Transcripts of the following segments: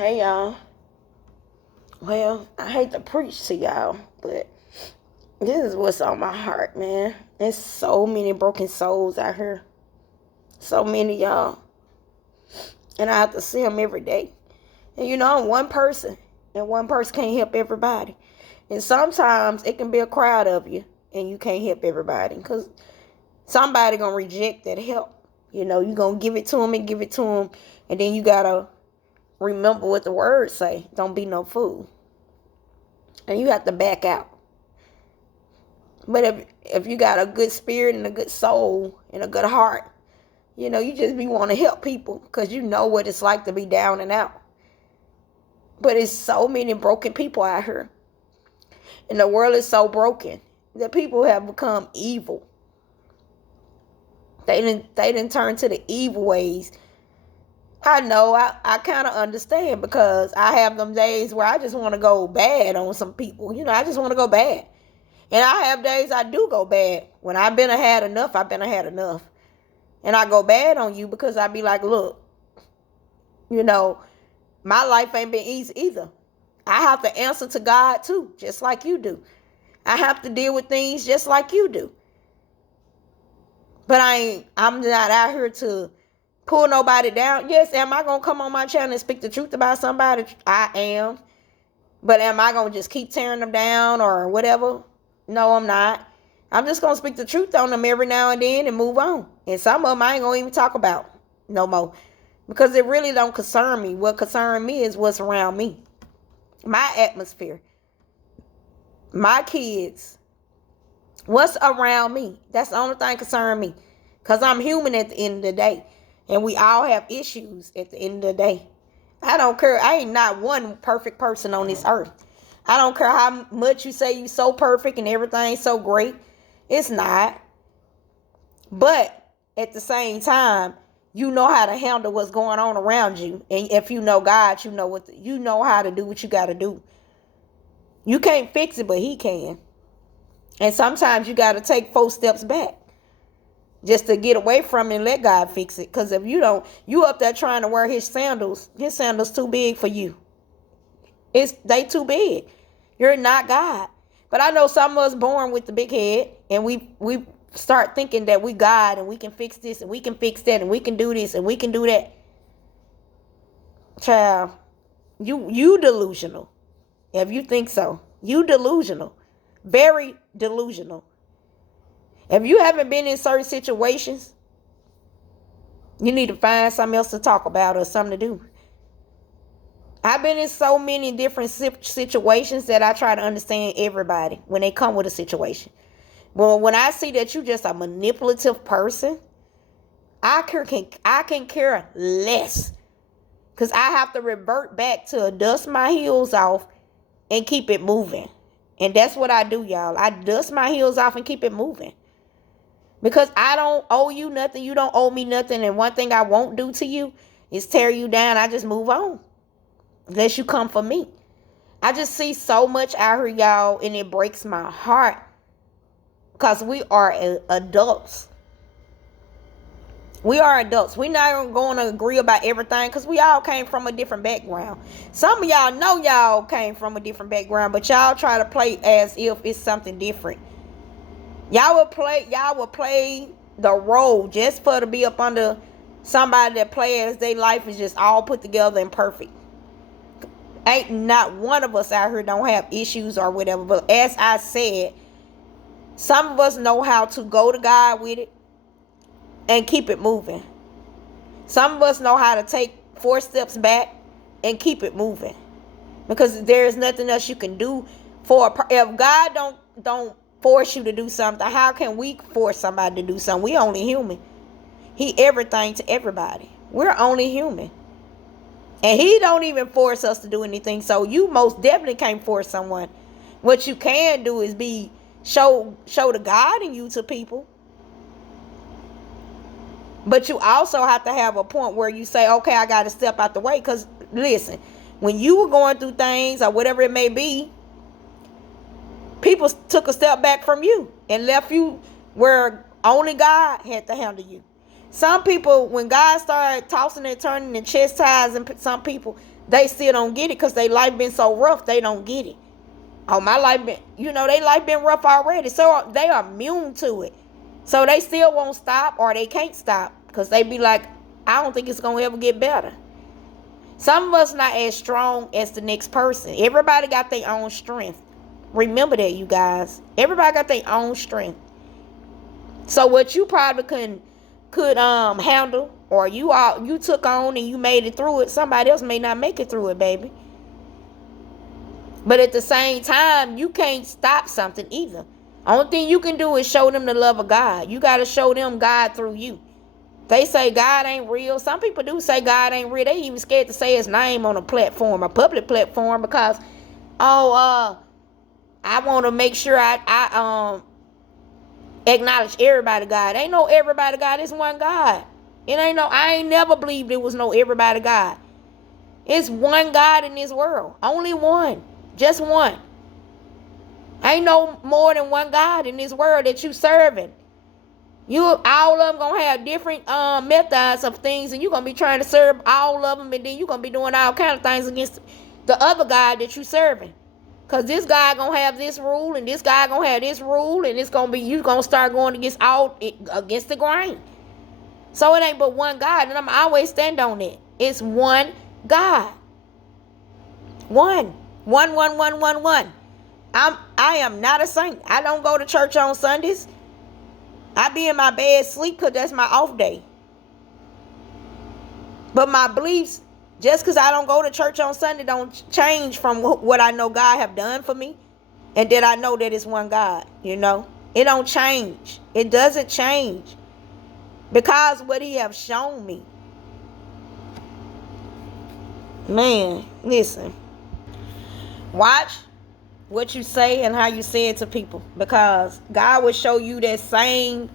Hey y'all. Well, I hate to preach to y'all, but this is what's on my heart, man. There's so many broken souls out here. So many y'all. And I have to see them every day. And I'm one person. And one person can't help everybody. And sometimes it can be a crowd of you. And you can't help everybody. Because somebody going to reject that help. You're going to give it to them and give it to them. And then you got to remember what the words say. Don't be no fool. And you have to back out. But if you got a good spirit and a good soul and a good heart, you just be want to help people because you know what it's like to be down and out. But it's so many broken people out here. And the world is so broken that people have become evil. They didn't turn to the evil ways. I know, I kind of understand because I have them days where I just want to go bad on some people. I just want to go bad. And I have days I do go bad. When I've been had enough, I've been had enough. And I go bad on you because I be like, look, my life ain't been easy either. I have to answer to God too, just like you do. I have to deal with things just like you do. But I'm not out here to pull nobody down. Yes, am I going to come on my channel and speak the truth about somebody? I am. But am I going to just keep tearing them down or whatever? No, I'm not. I'm just going to speak the truth on them every now and then and move on. And some of them I ain't going to even talk about no more. Because it really don't concern me. What concerns me is what's around me. My atmosphere. My kids. What's around me. That's the only thing concern me. Because I'm human at the end of the day. And we all have issues at the end of the day. I don't care. I ain't not one perfect person on this earth. I don't care how much you say you so perfect and everything's so great. It's not. But at the same time, you know how to handle what's going on around you. And if you know God, you know how to do what you got to do. You can't fix it, but He can. And sometimes you got to take 4 steps back. Just to get away from it and let God fix it. Because if you don't, you up there trying to wear His sandals too big for you. They too big. You're not God. But I know some of us born with the big head. And we start thinking that we God and we can fix this and we can fix that and we can do this and we can do that. Child, you delusional. If you think so. You delusional. Very delusional. If you haven't been in certain situations, you need to find something else to talk about or something to do. I've been in so many different situations that I try to understand everybody when they come with a situation. Well, when I see that you're just a manipulative person, I can care less. Because I have to revert back to dust my heels off and keep it moving. And that's what I do, y'all. I dust my heels off and keep it moving. Because I don't owe you nothing. You don't owe me nothing. And one thing I won't do to you is tear you down. I just move on. Unless you come for me. I just see so much out here, y'all. And it breaks my heart. Because we are adults. We are adults. We're not going to agree about everything. Because we all came from a different background. Some of y'all know y'all came from a different background. But y'all try to play as if it's something different. Y'all will play the role just for to be up under somebody that play as their life is just all put together and perfect. Ain't not one of us out here don't have issues or whatever. But as I said, some of us know how to go to God with it and keep it moving. Some of us know how to take 4 steps back and keep it moving. Because there's nothing else you can do if God don't force you to do something. How can we force somebody to do something? We only human. He everything to everybody. We're only human. And He don't even force us to do anything. So you most definitely can't force someone. What you can do is show the God in you to people. But you also have to have a point where you say, okay, I got to step out the way. Because listen, when you were going through things or whatever it may be, people took a step back from you and left you where only God had to handle you. Some people, when God started tossing and turning and chastising some people, they still don't get it because their life been so rough, they don't get it. Oh, my life been, they life been rough already. So they are immune to it. So they still won't stop, or they can't stop because they be like, I don't think it's going to ever get better. Some of us not as strong as the next person. Everybody got their own strength. Remember that, you guys. Everybody got their own strength. So what you probably could handle, or you took on and you made it through it, somebody else may not make it through it, baby. But at the same time, you can't stop something either. Only thing you can do is show them the love of God. You got to show them God through you. They say God ain't real. Some people do say God ain't real. They even scared to say his name on a platform, a public platform, because, I want to make sure I acknowledge everybody God. Ain't no everybody God. It's one God. I ain't never believed it was no everybody God. It's one God in this world. Only one. Just one. Ain't no more than one God in this world that you serving. All of them gonna have different methods of things, and you're gonna be trying to serve all of them, and then you're gonna be doing all kind of things against the other God that you serving. Cause this guy gonna have this rule, and this guy gonna have this rule, and it's gonna be you gonna start going against the grain. So it ain't but one God, and I'm always stand on that. It's one God. One. I am not a saint. I don't go to church on Sundays. I be in my bed sleep because that's my off day. But my beliefs, just because I don't go to church on Sunday, don't change from what I know God have done for me. And that I know that it's one God, It don't change. It doesn't change. Because what he have shown me. Man, listen. Watch what you say and how you say it to people, because God will show you that same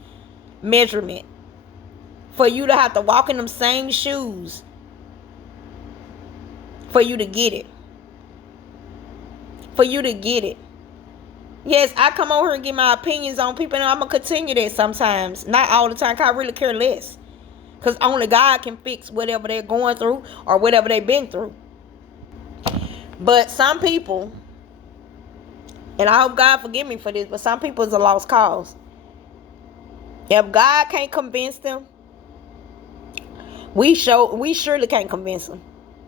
measurement for you to have to walk in them same shoes for you to get it. Yes, I come over here and give my opinions on people, and I'm going to continue that sometimes. Not all the time, because I really care less. Because only God can fix whatever they're going through or whatever they've been through. But some people, and I hope God forgive me for this, but some people is a lost cause. If God can't convince them, we surely can't convince them.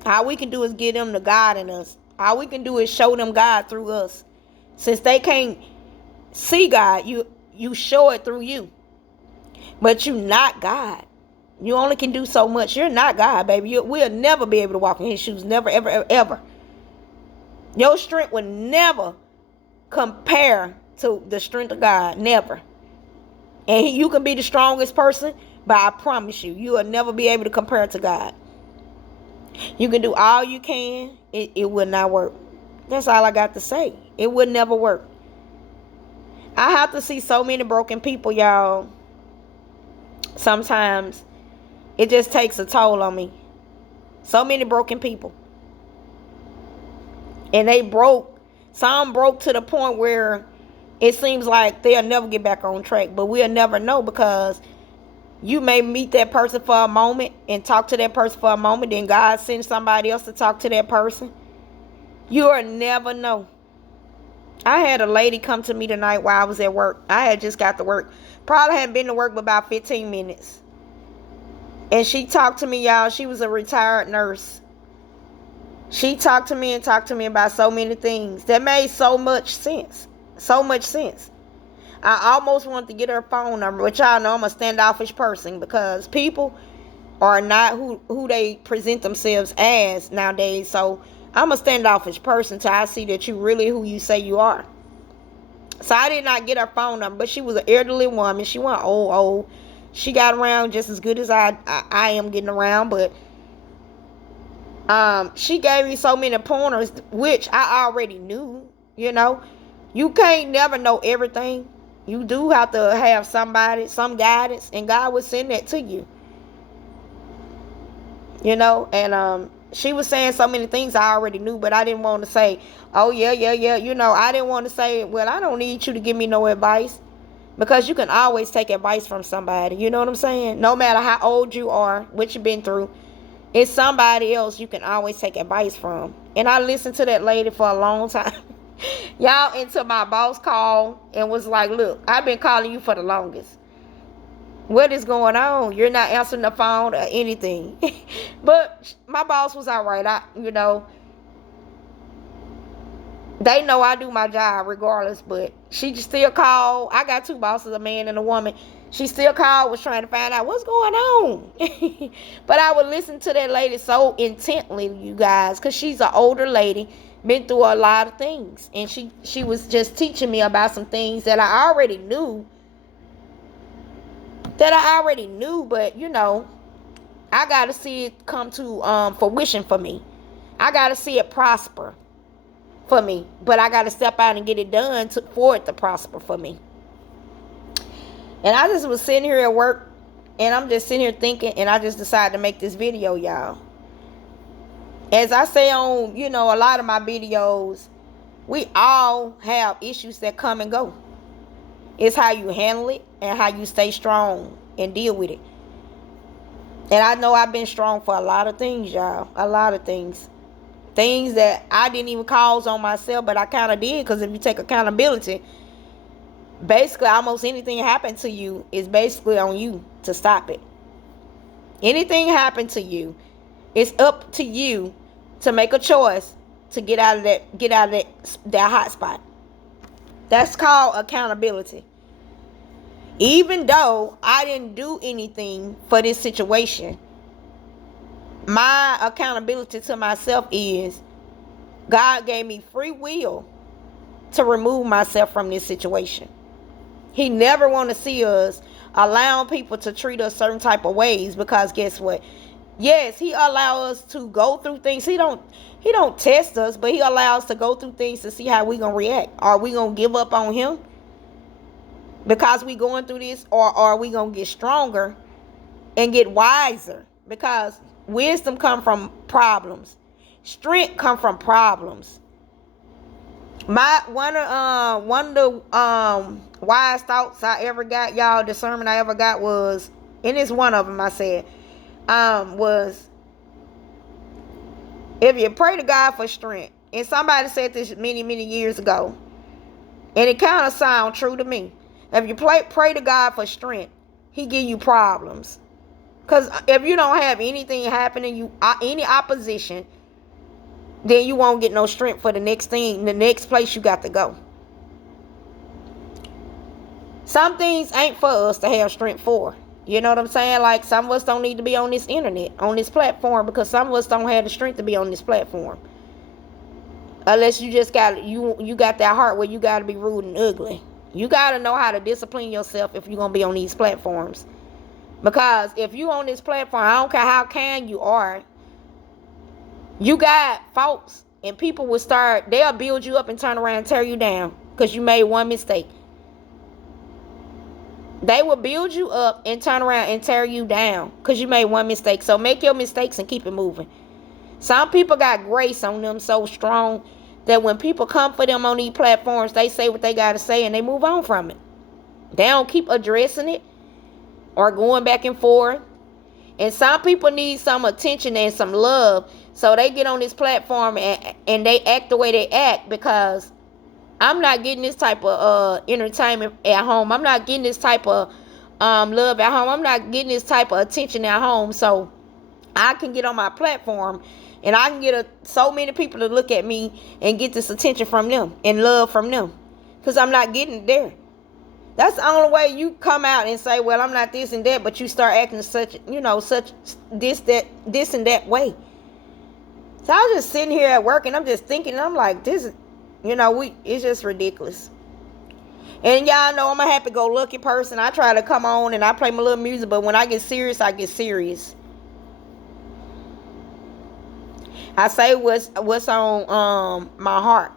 All we can do is give them the God in us. All we can do is show them God through us. Since they can't see God, you show it through you. But you're not God. You only can do so much. You're not God, baby. We'll never be able to walk in his shoes. Never, ever, ever, ever. Your strength will never compare to the strength of God. Never. And you can be the strongest person, but I promise you will never be able to compare to God. You can do all you can. It will not work. That's all I got to say. It would never work. I have to see so many broken people, y'all. Sometimes it just takes a toll on me. So many broken people. And some broke to the point where it seems like they'll never get back on track. But we'll never know, because you may meet that person for a moment and talk to that person for a moment. Then God sends somebody else to talk to that person. You'll never know. I had a lady come to me tonight while I was at work. I had just got to work. Probably hadn't been to work but about 15 minutes. And she talked to me, y'all. She was a retired nurse. She talked to me about so many things that made so much sense. So much sense. I almost wanted to get her phone number, which y'all know I'm a standoffish person, because people are not who they present themselves as nowadays. So I'm a standoffish person till I see that you really who you say you are. So I did not get her phone number, but she was an elderly woman. She wasn't old. She got around just as good as I am getting around, but she gave me so many pointers, which I already knew. You can't never know everything. You do have to have some guidance, and God will send that to you. And she was saying so many things I already knew, but I didn't want to say, oh, yeah. I didn't want to say, well, I don't need you to give me no advice. Because you can always take advice from somebody. You know what I'm saying? No matter how old you are, what you've been through, it's somebody else you can always take advice from. And I listened to that lady for a long time. Y'all, until my boss called and was like, look, I've been calling you for the longest. What is going on? You're not answering the phone or anything. But my boss was all right. They know I do my job regardless, but she just still called. I got two bosses, a man and a woman. She still called, was trying to find out what's going on. But I would listen to that lady so intently, you guys, because she's an older lady, been through a lot of things. And she was just teaching me about some things that I already knew. But, I got to see it come to fruition for me. I got to see it prosper for me, but I got to step out and get it done for it to prosper for me. And I just was sitting here at work, and I'm just sitting here thinking, and I just decided to make this video, y'all. As I say on, a lot of my videos, we all have issues that come and go. It's how you handle it and how you stay strong and deal with it. And I know I've been strong for a lot of things, y'all. A lot of things. Things that I didn't even cause on myself, but I kind of did, because if you take accountability, basically almost anything happened to you is basically on you to stop it. Anything happened to you, it's up to you to make a choice to get out of that hot spot. That's called accountability. Even though I didn't do anything for this situation, my accountability to myself is God gave me free will to remove myself from this situation. He never want to see us allowing people to treat us certain type of ways, because guess what? Yes, he allow us to go through things. He don't test us, but he allows us to go through things to see how we gonna react. Are we gonna give up on him because we going through this, or are we gonna get stronger and get wiser? Because wisdom come from problems. Strength come from problems. One of the wise thoughts I ever got, y'all, discernment I ever got was, and it's one of them I said, was, if you pray to God for strength, and somebody said this many, many years ago, and it kind of sounds true to me. If you pray to God for strength, he give you problems. Because if you don't have anything happening, any opposition, then you won't get no strength for the next thing, the next place you got to go. Some things ain't for us to have strength for. You know what I'm saying? Like, some of us don't need to be on this internet, on this platform, because some of us don't have the strength to be on this platform. Unless you just you got that heart where you got to be rude and ugly. You got to know how to discipline yourself if you're going to be on these platforms. Because if you on this platform, I don't care how kind you are, you got faults, and people will they'll build you up and turn around and tear you down because you made one mistake. They will build you up and turn around and tear you down because you made one mistake. So make your mistakes and keep it moving. Some people got grace on them so strong that when people come for them on these platforms, they say what they got to say and they move on from it. They don't keep addressing it or going back and forth. And some people need some attention and some love, so they get on this platform and they act the way they act, because I'm not getting this type of entertainment at home. I'm not getting this type of love at home. I'm not getting this type of attention at home. So I can get on my platform and I can get so many people to look at me and get this attention from them and love from them, because I'm not getting it there. That's the only way you come out and say, well, I'm not this and that, but you start acting such this and that way. So I was just sitting here at work and I'm just thinking, and I'm like, this is, it's just ridiculous. And y'all know I'm a happy-go-lucky person. I try to come on and I play my little music, but when I get serious, I get serious. I say what's on my heart.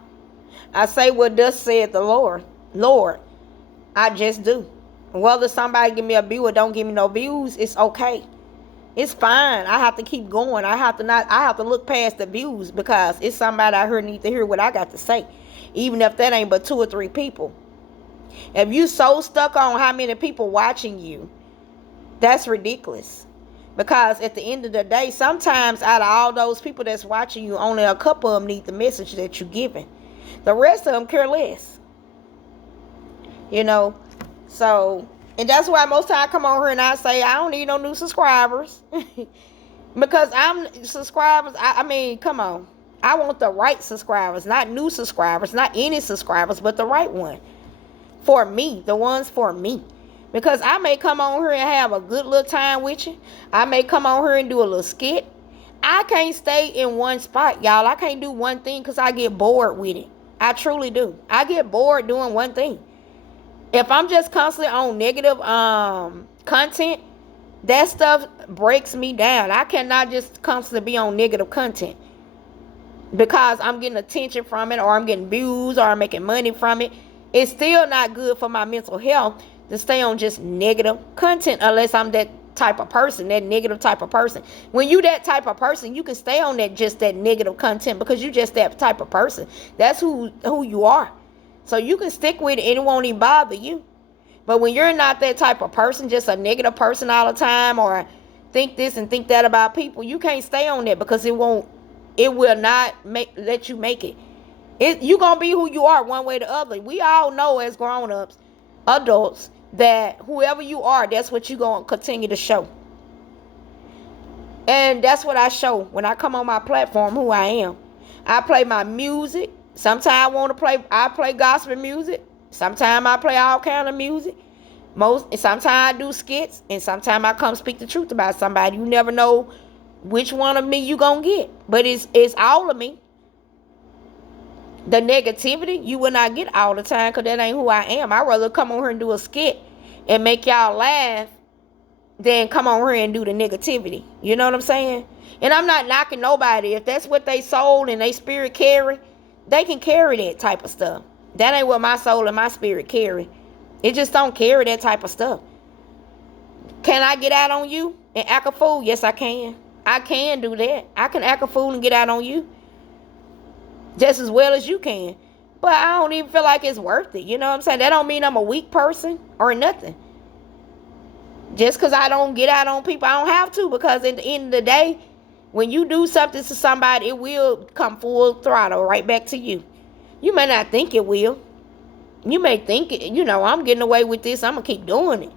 I say what thus said the Lord. I just do. Whether somebody give me a view or don't give me no views, it's okay. It's fine. I have to keep going. I have to look past the views, because it's somebody out here need to hear what I got to say. Even if that ain't but 2 or 3 people. If you so stuck on how many people watching you, that's ridiculous. Because at the end of the day, sometimes out of all those people that's watching you, only a couple of them need the message that you're giving. The rest of them care less. You know? So, and that's why most time I come on here and I say, I don't need no new subscribers. Because I'm subscribers, I mean, come on. I want the right subscribers, not new subscribers, not any subscribers, but the right one. For me, the ones for me. Because I may come on here and have a good little time with you. I may come on here and do a little skit. I can't stay in one spot, y'all. I can't do one thing because I get bored with it. I truly do. I get bored doing one thing. If I'm just constantly on negative content, that stuff breaks me down. I cannot just constantly be on negative content because I'm getting attention from it, or I'm getting views, or I'm making money from it. It's still not good for my mental health to stay on just negative content unless I'm that type of person, that negative type of person. When you that type of person, you can stay on that negative content because you just that type of person. That's who you are. So you can stick with it and it won't even bother you. But when you're not that type of person, just a negative person all the time, or think this and think that about people, you can't stay on that because it will not let you make it. You're going to be who you are one way or the other. We all know as grown-ups, adults, that whoever you are, that's what you're going to continue to show. And that's what I show when I come on my platform, who I am. I play my music. Sometimes I play gospel music. Sometimes I play all kind of music. Sometimes I do skits, and sometimes I come speak the truth about somebody. You never know which one of me you gonna get, but it's all of me. The negativity you will not get all the time because that ain't who I am. I'd rather come on here and do a skit and make y'all laugh than come on here and do the negativity. You know what I'm saying? And I'm not knocking nobody. If that's what they soul and they spirit carry, they can carry that type of stuff. That ain't what my soul and my spirit carry. It just don't carry that type of stuff. Can I get out on you and act a fool? Yes, I can. I can do that. I can act a fool and get out on you just as well as you can. But I don't even feel like it's worth it. You know what I'm saying? That don't mean I'm a weak person or nothing. Just because I don't get out on people, I don't have to. Because at the end of the day, when you do something to somebody, it will come full throttle right back to you. You may not think it will. You may think, I'm getting away with this. I'm going to keep doing it.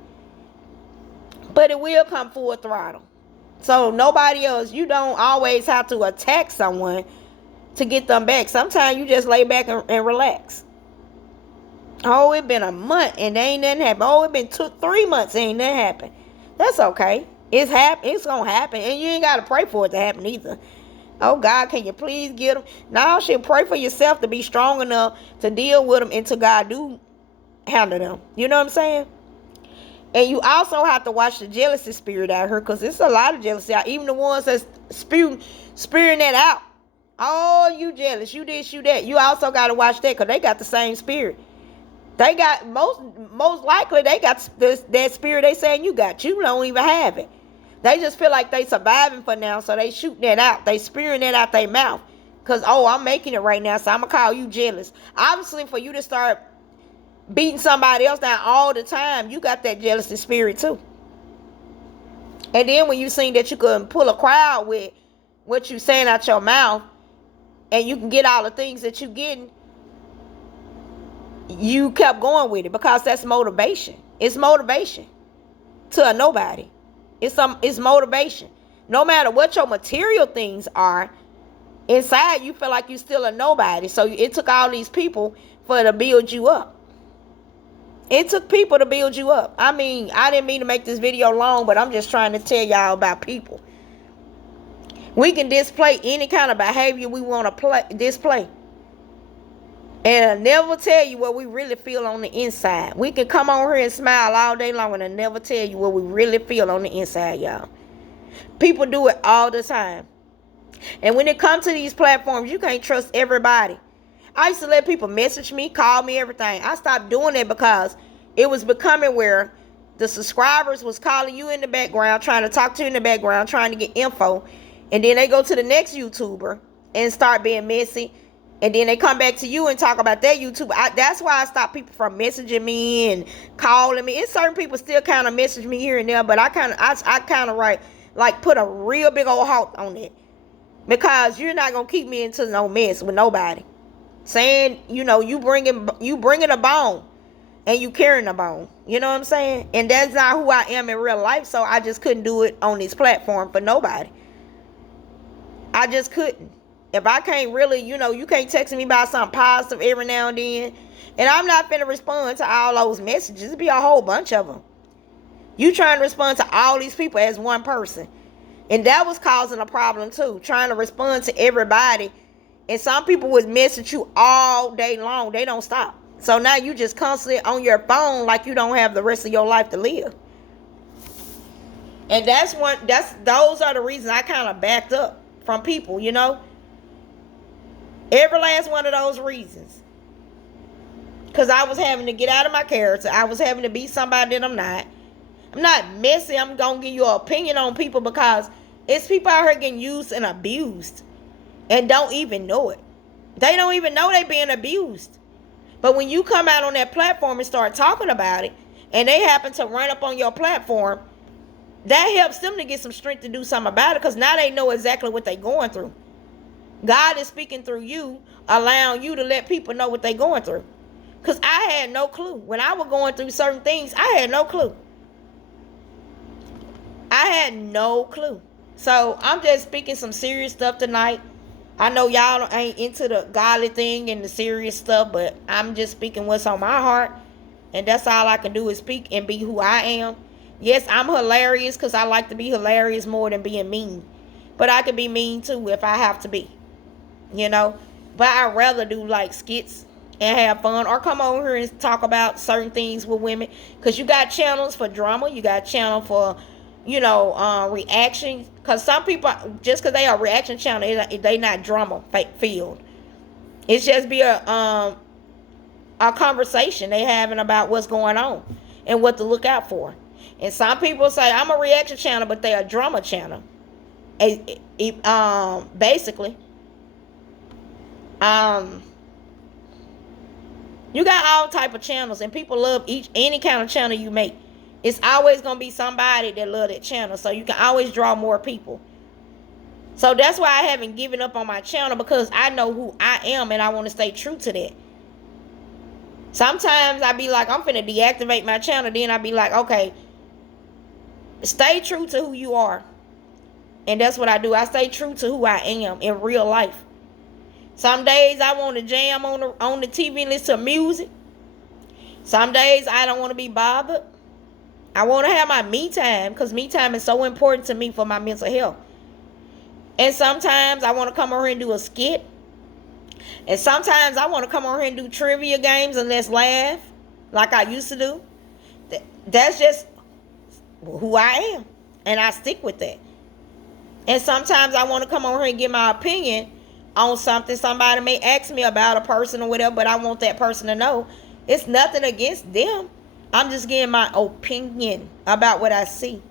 But it will come full throttle. So nobody else, you don't always have to attack someone to get them back. Sometimes you just lay back and relax. Oh, it been a month and ain't nothing happened. Oh, it been 3 months and ain't nothing happened. That's okay. It's going to happen. And you ain't got to pray for it to happen either. Oh, God, can you please get them? Now, you should pray for yourself to be strong enough to deal with them until God do handle them. You know what I'm saying? And you also have to watch the jealousy spirit out here, because it's a lot of jealousy out. Even the ones that's spewing that out. Oh, you jealous. You this, you that. You also got to watch that, because they got the same spirit. They got, most likely, they got that spirit they saying you got. You don't even have it. They just feel like they surviving for now, so they shooting that out. They spearing that out their mouth. Because, I'm making it right now, so I'm going to call you jealous. Obviously, for you to start beating somebody else down all the time, you got that jealousy spirit too. And then when you seen that you could pull a crowd with what you saying out your mouth, and you can get all the things that you getting, you kept going with it, because that's motivation. It's motivation to a nobody. It's motivation. No matter what your material things are, inside you feel like you still a nobody. So it took all these people to build you up. It took people to build you up. I mean, I didn't mean to make this video long, but I'm just trying to tell y'all about people. We can display any kind of behavior we want to display. And I'll never tell you what we really feel on the inside. We can come on here and smile all day long, and I'll never tell you what we really feel on the inside, y'all. People do it all the time. And when it comes to these platforms, you can't trust everybody. I used to let people message me, call me, everything. I stopped doing that because it was becoming where the subscribers was calling you in the background, trying to talk to you in the background, trying to get info. And then they go to the next YouTuber and start being messy And then they come back to you and talk about their YouTube. That's why I stop people from messaging me and calling me. It's certain people still kind of message me here and there, but I kind of write, like, put a real big old halt on it, because you're not gonna keep me into no mess with nobody. Saying, you bringing a bone and you carrying a bone. You know what I'm saying? And that's not who I am in real life. So I just couldn't do it on this platform for nobody. I just couldn't. If I can't really, you can't text me about something positive every now and then. And I'm not finna respond to all those messages. It'd be a whole bunch of them. You trying to respond to all these people as one person. And that was causing a problem too. Trying to respond to everybody. And some people would message you all day long. They don't stop. So now you just constantly on your phone like you don't have the rest of your life to live. And those are the reasons I kind of backed up from people, Every last one of those reasons. Because I was having to get out of my character. I was having to be somebody that I'm not. I'm not messy. I'm going to give you an opinion on people because it's people out here getting used and abused and don't even know it. They don't even know they being abused. But when you come out on that platform and start talking about it, and they happen to run up on your platform, that helps them to get some strength to do something about it, because now they know exactly what they're going through. God is speaking through you, allowing you to let people know what they're going through. Because I had no clue. When I was going through certain things, I had no clue. I had no clue. So I'm just speaking some serious stuff tonight. I know y'all ain't into the godly thing and the serious stuff, but I'm just speaking what's on my heart. And that's all I can do is speak and be who I am. Yes, I'm hilarious because I like to be hilarious more than being mean. But I can be mean too if I have to be. But I'd rather do like skits and have fun, or come over here and talk about certain things with women, because you got channels for drama, you got channel for reaction, because some people, just because they are reaction channel, they not drama filled. It's just be a conversation they having about what's going on and what to look out for. And some people say I'm a reaction channel, but they a drama channel. Basically. You got all type of channels, and people love any kind of channel you make. It's always gonna be somebody that love that channel, so you can always draw more people. So that's why I haven't given up on my channel, because I know who I am and I want to stay true to that. Sometimes I be like, I'm finna deactivate my channel. Then I be like, okay, stay true to who you are. And that's what I do. I stay true to who I am in real life. Some days I want to jam on the TV and listen to music. Some days I don't want to be bothered. I want to have my me time, because me time is so important to me for my mental health. And sometimes I want to come over here and do a skit. And sometimes I want to come over here and do trivia games and let's laugh like I used to do. That's just who I am. And I stick with that. And sometimes I want to come over here and give my opinion on something somebody may ask me about, a person or whatever, but I want that person to know it's nothing against them. I'm just giving my opinion about what I see.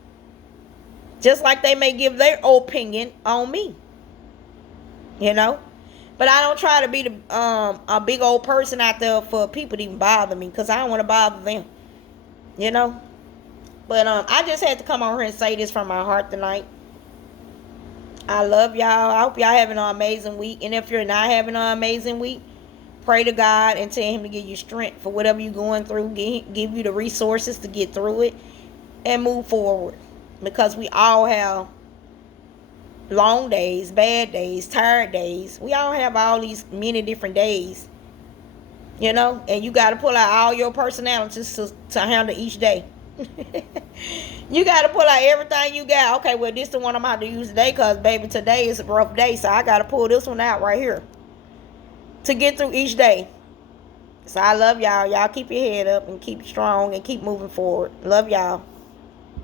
Just like they may give their opinion on me. But I don't try to be a big old person out there for people to even bother me, because I don't want to bother them. But I just had to come on here and say this from my heart tonight. I love y'all. I hope y'all having an amazing week. And if you're not having an amazing week, pray to God and tell him to give you strength for whatever you're going through. Give you the resources to get through it and move forward. Because we all have long days, bad days, tired days. We all have all these many different days. And you got to pull out all your personalities to handle each day. You got to pull out everything you got. Okay, well, this is the one I'm going to use today, because, baby, today is a rough day. So I got to pull this one out right here to get through each day. So I love y'all. Y'all keep your head up and keep strong and keep moving forward. Love y'all.